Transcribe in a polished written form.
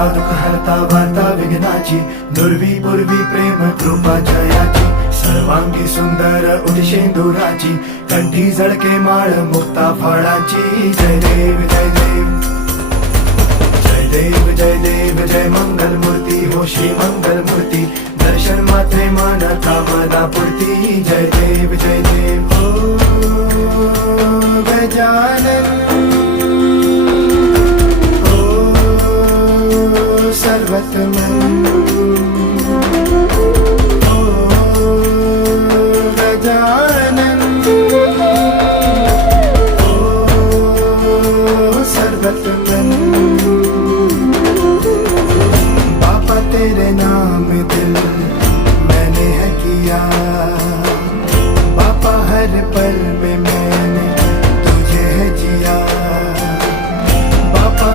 हरता दुःख हरता वार्ता विघ्नाची, दुर्वी पूर्वी प्रेम कृपा जयाची, सर्वांगी सुंदर उदिशेंदुराची, कंठी झळके माळ मुक्ता फळाची. जय देव जय देव जय देव जय देव जय मंगल मूर्ती हो श्री मंगल मूर्ती, दर्शन मात्रे मन कामना पूर्ती. जय देव जय देव हो गजानन हो सर्वतमन हो गजानन हो सर्वतमन. बाबा तेरे नाम दिल मैंने है किया, बाबा हर पल में